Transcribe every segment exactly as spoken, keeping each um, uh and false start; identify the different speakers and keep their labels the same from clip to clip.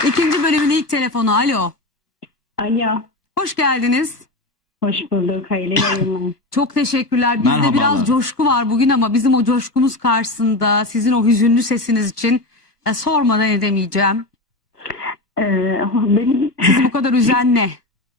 Speaker 1: İkinci bölümün ilk telefonu. Alo.
Speaker 2: Alo.
Speaker 1: Hoş geldiniz.
Speaker 2: Hoş bulduk. Hayırlı yayınlar.
Speaker 1: Çok teşekkürler. Bizde
Speaker 3: Merhabalar.
Speaker 1: biraz coşku var bugün ama bizim o coşkumuz karşısında sizin o hüzünlü sesiniz için e, sormadan edemeyeceğim.
Speaker 2: Ee, benim
Speaker 1: Sizi bu kadar üzen ne?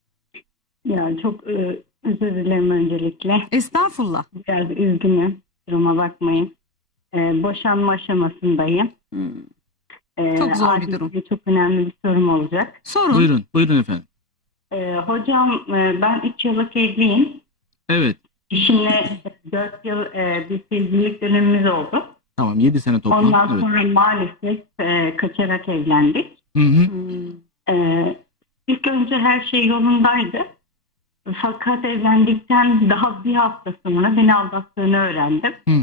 Speaker 2: ya çok e, özür dilerim öncelikle.
Speaker 1: Estağfurullah.
Speaker 2: Biraz üzgünüm. Duruma bakmayın. Ee, boşanma aşamasındayım.
Speaker 1: Hmm.
Speaker 2: Ee,
Speaker 1: Çok zor bir
Speaker 2: acil
Speaker 1: durum.
Speaker 2: Çok önemli bir sorum olacak.
Speaker 1: Sorun.
Speaker 3: Buyurun, buyurun efendim.
Speaker 2: Ee, hocam e, ben üç yıllık evliyim.
Speaker 3: Evet,
Speaker 2: Eşimle dört yıl e, bir sevgililik dönemimiz oldu.
Speaker 3: tamam yedi sene toplam.
Speaker 2: Ondan
Speaker 3: Evet.
Speaker 2: sonra maalesef e, kaçarak evlendik.
Speaker 3: Hı hı.
Speaker 1: Hmm.
Speaker 2: Ee, ilk önce her şey yolundaydı. Fakat evlendikten daha bir hafta sonra beni aldattığını öğrendim.
Speaker 3: Hı.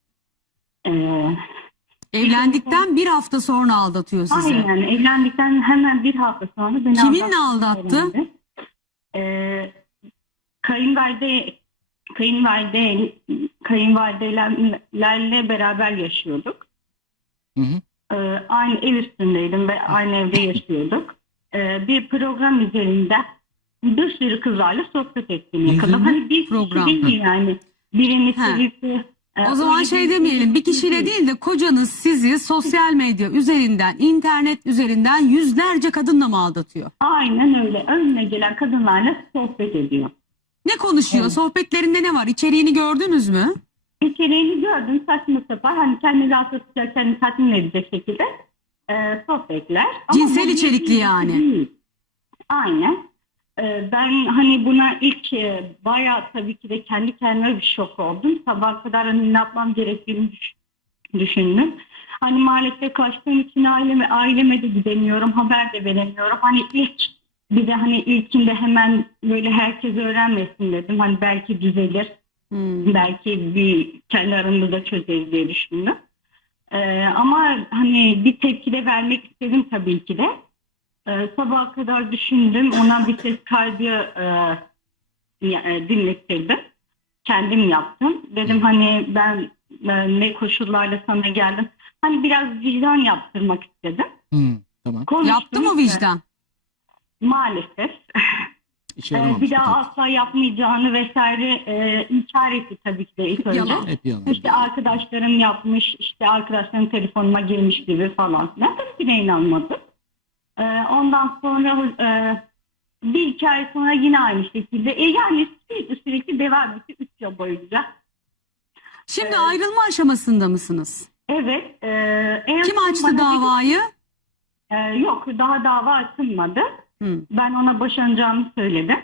Speaker 2: Ee,
Speaker 1: Evlendikten bir hafta sonra aldatıyor sizi.
Speaker 2: aynen evlendikten hemen bir hafta sonra beni
Speaker 1: Kiminle
Speaker 2: aldattığını
Speaker 1: aldattı?
Speaker 2: öğrendim. Ee, kayınvalide kayınvalide kayınvalidelerle beraber yaşıyorduk.
Speaker 3: Hı hı.
Speaker 2: Ee, aynı ev üstündeydim ve aynı evde yaşıyorduk. Ee, bir program üzerinde bir sürü kızlarla sohbet ettim
Speaker 3: Ne
Speaker 2: yakaladım.
Speaker 3: üzerinde?
Speaker 2: Hani bir
Speaker 1: Program.
Speaker 2: kişi değil yani. Birini
Speaker 1: Ha.
Speaker 2: sevip
Speaker 1: O zaman şey demeyelim, bir kişiyle değil de kocanız sizi sosyal medya üzerinden, internet üzerinden yüzlerce kadınla mı aldatıyor?
Speaker 2: Aynen öyle. Önüne gelen kadınlarla sohbet ediyor.
Speaker 1: Ne konuşuyor?
Speaker 2: Evet.
Speaker 1: Sohbetlerinde ne var? İçeriğini gördünüz mü?
Speaker 2: İçeriğini gördüm saçma sapan hani kendini rahatlatacak, kendini tatmin edecek şekilde e, sohbetler. Ama
Speaker 1: Cinsel
Speaker 2: bu bir
Speaker 1: içerikli
Speaker 2: ilişki
Speaker 1: yani.
Speaker 2: değil. Aynen. E, ben hani buna ilk e, bayağı tabii ki de kendi kendime bir şok oldum. Sabah kadar hani ne yapmam gerektiğini düş- düşündüm. Hani maalesef kaçtığım için aileme, aileme de gidemiyorum, haber de veremiyorum. Hani ilk bir de hani ilkinde hemen böyle herkes öğrenmesin dedim. Hani belki düzelir.
Speaker 1: Hmm.
Speaker 2: Belki bir kendi aramızda da çözeriz diye düşündüm. Ee, ama hani bir tepki de vermek istedim tabii ki de. Ee, sabaha kadar düşündüm. Ona bir ses kaydı e, e, dinlettirdim. Kendim yaptım. Dedim hani ben e, ne koşullarla sana geldim. Hani biraz vicdan yaptırmak istedim.
Speaker 3: Hı, tamam.
Speaker 2: Konuştum.
Speaker 1: Yaptı mı vicdan?
Speaker 2: Maalesef.
Speaker 3: İşe
Speaker 2: Ee,
Speaker 3: yaramamış.
Speaker 2: bir daha
Speaker 3: tabii.
Speaker 2: asla yapmayacağını vesaire e, inkar etti tabii ki de ilk
Speaker 1: Hep
Speaker 2: önce.
Speaker 1: yalan.
Speaker 3: Hep yalan.
Speaker 2: İşte arkadaşlarım yapmış, işte arkadaşlarım telefonuma girmiş gibi falan. Ben tabii ki de inanmadım. Ee, ondan sonra e, bir iki ay sonra yine aynı şekilde. E, yani sürekli sürekli devam etti üç yıl boyunca.
Speaker 1: Şimdi
Speaker 2: Evet.
Speaker 1: ayrılma aşamasında mısınız?
Speaker 2: Evet. E, en
Speaker 1: Kim
Speaker 2: son
Speaker 1: açtı
Speaker 2: bana
Speaker 1: davayı?
Speaker 2: dedi- e, yok daha dava açılmadı.
Speaker 1: Hı.
Speaker 2: Ben ona boşanacağımı söyledim.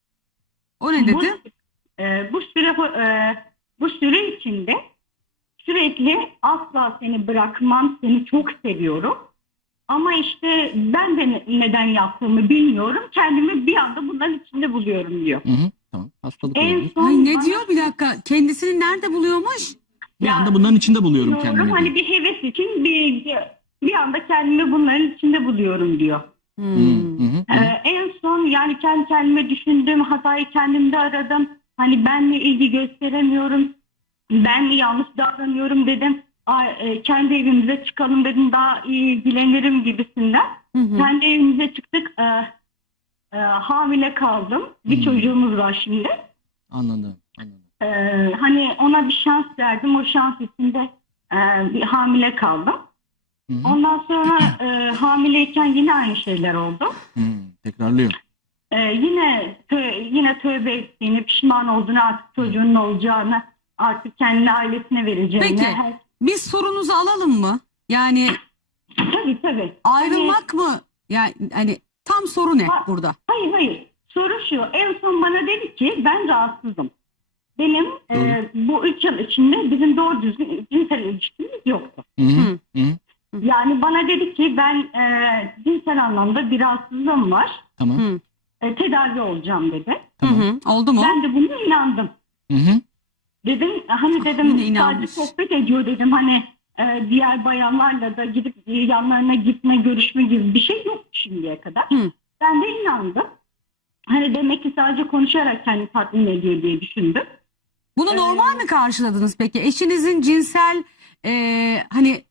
Speaker 1: O ne
Speaker 2: Bu,
Speaker 1: dedi?
Speaker 2: e, bu süre e, bu süre içinde sürekli asla seni bırakmam, seni çok seviyorum. Ama işte ben de ne- neden yaptığımı bilmiyorum. Kendimi bir anda bunların içinde buluyorum diyor.
Speaker 3: Hı hı, tamam. Hastalık
Speaker 2: En
Speaker 3: olabilir.
Speaker 2: son
Speaker 1: Ay ne
Speaker 2: bana-
Speaker 1: diyor bir dakika? Kendisini nerede buluyormuş?
Speaker 3: Bir
Speaker 2: Ya,
Speaker 3: anda bunların içinde buluyorum
Speaker 2: bilmiyorum,
Speaker 3: kendimi.
Speaker 2: Hani
Speaker 3: diyor.
Speaker 2: bir heves için bir bir anda kendimi bunların içinde buluyorum diyor.
Speaker 3: Hı
Speaker 1: Hmm.
Speaker 3: hı, hı
Speaker 2: Ee,
Speaker 3: hı.
Speaker 2: en son yani kendi kendime düşündüm, hatayı kendimde aradım. Hani ben mi ilgi gösteremiyorum, ben mi yanlış davranıyorum dedim. Ay, e, kendi evimize çıkalım dedim, daha iyi ilgilenirim gibisinden.
Speaker 1: Hı hı.
Speaker 2: Kendi evimize çıktık, e, e, hamile kaldım. Bir
Speaker 3: Hmm.
Speaker 2: çocuğumuz var şimdi.
Speaker 3: Anladım. Anladım.
Speaker 2: E, hani ona bir şans verdim, o şans içinde e, bir hamile kaldım.
Speaker 3: Hı hı.
Speaker 2: Ondan sonra e, hamileyken yine aynı şeyler oldu.
Speaker 3: Hı, tekrarlıyor.
Speaker 2: Ee, yine tö- yine tövbe ettiğini, pişman olduğunu, artık çocuğunun olacağını, artık kendini ailesine vereceğini.
Speaker 1: Peki.
Speaker 2: Her-
Speaker 1: Biz sorunuzu alalım mı? Yani
Speaker 2: tabii tabii.
Speaker 1: ayrılmak mı? Yani hani tam soru ne
Speaker 2: Ha-
Speaker 1: burada?
Speaker 2: Hayır hayır. Soru şu. En son bana dedi ki ben rahatsızım. Benim e, bu üç yıl içinde bizim doğru düzgün cinsel ilişkimiz yoktu.
Speaker 3: Hı hı,
Speaker 1: Hı.
Speaker 3: hı hı.
Speaker 2: Yani bana dedi ki ben e, cinsel anlamda bir rahatsızlığım var.
Speaker 3: Tamam.
Speaker 1: Hı.
Speaker 2: E, tedavi olacağım dedi.
Speaker 1: Hı
Speaker 3: Tamam.
Speaker 1: hı. Oldu mu?
Speaker 2: Ben de buna inandım.
Speaker 3: Hı hı.
Speaker 2: Dedim hani
Speaker 1: Yine
Speaker 2: dedim sadece
Speaker 1: inanmış.
Speaker 2: sohbet ediyor dedim, hani e, diğer bayanlarla da gidip e, yanlarına gitme, görüşme gibi bir şey yok şimdiye kadar.
Speaker 1: Hı.
Speaker 2: Ben de inandım. Hani demek ki sadece konuşarak kendini tatmin ediyor diye düşündüm.
Speaker 1: Bunu normal mi karşıladınız peki? Eşinizin cinsel e, hani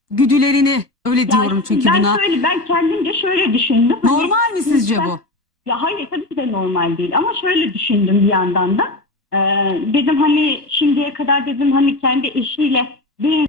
Speaker 1: güdülerini, öyle diyorum
Speaker 2: Yani
Speaker 1: çünkü
Speaker 2: ben
Speaker 1: buna.
Speaker 2: Şöyle, ben kendimce şöyle düşündüm. Hani
Speaker 1: Normal mi sizce
Speaker 2: insan-
Speaker 1: bu?
Speaker 2: Ya hayır, tabii ki de normal değil ama şöyle düşündüm bir yandan da. Ee, dedim hani şimdiye kadar dedim hani kendi eşiyle bir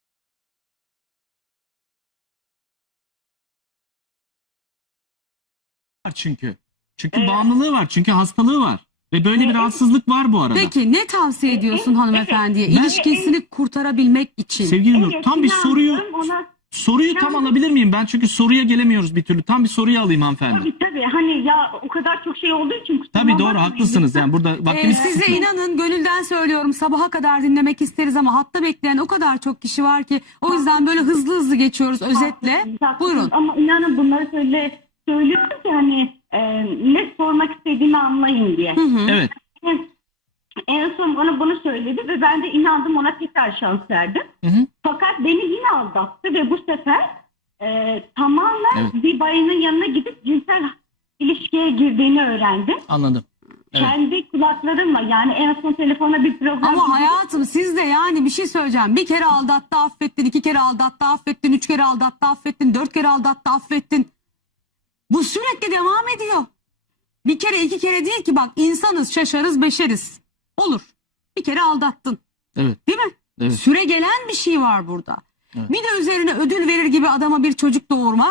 Speaker 3: Var çünkü. Çünkü
Speaker 2: Evet.
Speaker 3: bağımlılığı var. Çünkü hastalığı var. Ve böyle bir
Speaker 2: Evet.
Speaker 3: rahatsızlık var bu arada.
Speaker 1: Peki ne tavsiye ediyorsun
Speaker 2: Evet,
Speaker 1: hanımefendiye?
Speaker 3: Ben-
Speaker 1: İlişkisini kurtarabilmek için.
Speaker 3: Sevgili Nur,
Speaker 2: Evet,
Speaker 3: tam bir soruyu
Speaker 2: inandım ona.
Speaker 3: soruyu tam
Speaker 2: İnandım.
Speaker 3: alabilir miyim? Ben çünkü soruya gelemiyoruz bir türlü. Tam bir soruyu alayım hanımefendi.
Speaker 2: Tabii tabii, hani ya o kadar çok şey olduğu için kusura
Speaker 3: Tabii doğru,
Speaker 2: bakmayın.
Speaker 3: haklısınız. Yani burada
Speaker 1: Ee,
Speaker 3: vaktimiz
Speaker 1: size
Speaker 3: kısıtlı.
Speaker 1: inanın, gönülden söylüyorum, sabaha kadar dinlemek isteriz ama hatta bekleyen o kadar çok kişi var ki o yüzden böyle hızlı hızlı geçiyoruz özetle.
Speaker 2: Haklısınız, haklısınız.
Speaker 1: Buyurun.
Speaker 2: Ama inanın bunları söyle, söylüyorum ki hani e, ne sormak istediğimi anlayın diye.
Speaker 1: Hı hı.
Speaker 3: Evet.
Speaker 2: En- En son bana bunu söyledi ve ben de inandım, ona tekrar şans verdim.
Speaker 3: Hı hı.
Speaker 2: Fakat beni yine aldattı ve bu sefer e, tamamen
Speaker 3: Evet.
Speaker 2: bir bayanın yanına gidip cinsel ilişkiye girdiğini öğrendim.
Speaker 3: Anladım. Evet.
Speaker 2: Kendi kulaklarımla, yani en son telefona bir program...
Speaker 1: Ama hayatım siz de yani bir şey söyleyeceğim. Bir kere aldattı affettin, iki kere aldattı affettin, üç kere aldattı affettin, dört kere aldattı affettin. Bu sürekli devam ediyor. Bir kere iki kere değil ki, bak insanız, şaşarız, beşeriz. Olur. Bir kere aldattın.
Speaker 3: Evet.
Speaker 1: Değil mi?
Speaker 3: Evet.
Speaker 1: Süre gelen bir şey var burada.
Speaker 3: Evet.
Speaker 1: Bir de üzerine ödül verir gibi adama bir çocuk doğurma.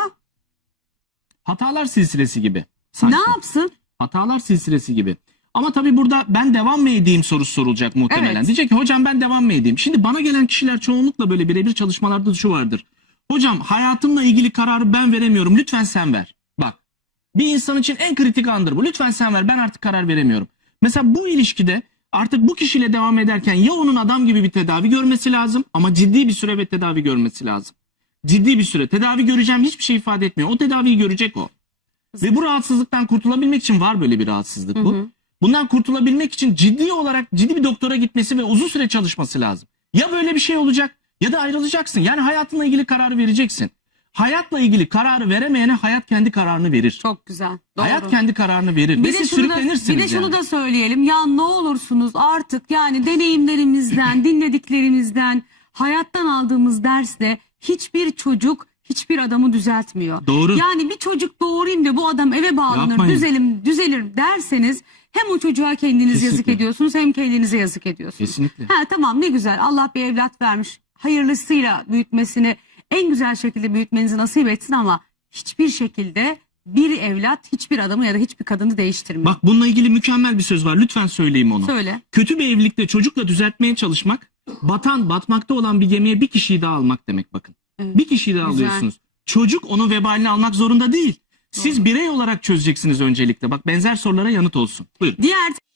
Speaker 3: Hatalar silsilesi gibi. Sanki.
Speaker 1: Ne yapsın?
Speaker 3: Hatalar silsilesi gibi. Ama tabii burada ben devam mı edeyim sorusu sorulacak muhtemelen.
Speaker 1: Evet.
Speaker 3: Diyecek ki hocam ben devam mı edeyim? Şimdi bana gelen kişiler çoğunlukla böyle birebir çalışmalarda şu vardır. Hocam hayatımla ilgili kararı ben veremiyorum. Lütfen sen ver. Bak, bir insan için en kritik andır bu. Lütfen sen ver. Ben artık karar veremiyorum. Mesela bu ilişkide artık bu kişiyle devam ederken ya onun adam gibi bir tedavi görmesi lazım ama ciddi bir süre ve tedavi görmesi lazım. Ciddi bir süre. Tedavi göreceğim hiçbir şey ifade etmiyor. O tedaviyi görecek o. Ve bu rahatsızlıktan kurtulabilmek için var böyle bir rahatsızlık bu.
Speaker 1: Hı hı.
Speaker 3: Bundan kurtulabilmek için ciddi olarak ciddi bir doktora gitmesi ve uzun süre çalışması lazım. Ya böyle bir şey olacak ya da ayrılacaksın. Yani hayatınla ilgili kararı vereceksin. Hayatla ilgili kararı veremeyene hayat kendi kararını verir.
Speaker 1: Çok güzel. Doğru.
Speaker 3: Hayat kendi kararını verir.
Speaker 1: Bir
Speaker 3: Ve
Speaker 1: de,
Speaker 3: siz
Speaker 1: şunu da,
Speaker 3: sürüklenirsiniz
Speaker 1: bir de şunu
Speaker 3: yani.
Speaker 1: da söyleyelim. Ya ne olursunuz artık, yani deneyimlerimizden, dinlediklerimizden, hayattan aldığımız dersle hiçbir çocuk hiçbir adamı düzeltmiyor.
Speaker 3: Doğru.
Speaker 1: Yani bir çocuk doğurayım da bu adam eve bağlanır,
Speaker 3: Yapmayın.
Speaker 1: düzelim, düzelir derseniz hem o çocuğa kendiniz yazık
Speaker 3: Kesinlikle.
Speaker 1: ediyorsunuz hem kendinize yazık ediyorsunuz.
Speaker 3: Kesinlikle.
Speaker 1: Ha tamam, ne güzel, Allah bir evlat vermiş, hayırlısıyla büyütmesini, en güzel şekilde büyütmenizi nasip etsin ama hiçbir şekilde bir evlat hiçbir adamı ya da hiçbir kadını değiştirmiyor.
Speaker 3: Bak, bununla ilgili mükemmel bir söz var. Lütfen söyleyeyim onu.
Speaker 1: Söyle.
Speaker 3: Kötü bir evlilikte çocukla düzeltmeye çalışmak, batan, batmakta olan bir gemiye bir kişiyi daha almak demek bakın.
Speaker 1: Evet.
Speaker 3: Bir kişiyi daha
Speaker 1: Güzel.
Speaker 3: alıyorsunuz. Çocuk onun vebalini almak zorunda değil. Siz birey olarak çözeceksiniz öncelikle. Bak, benzer sorulara yanıt olsun. Buyurun.
Speaker 1: Diğer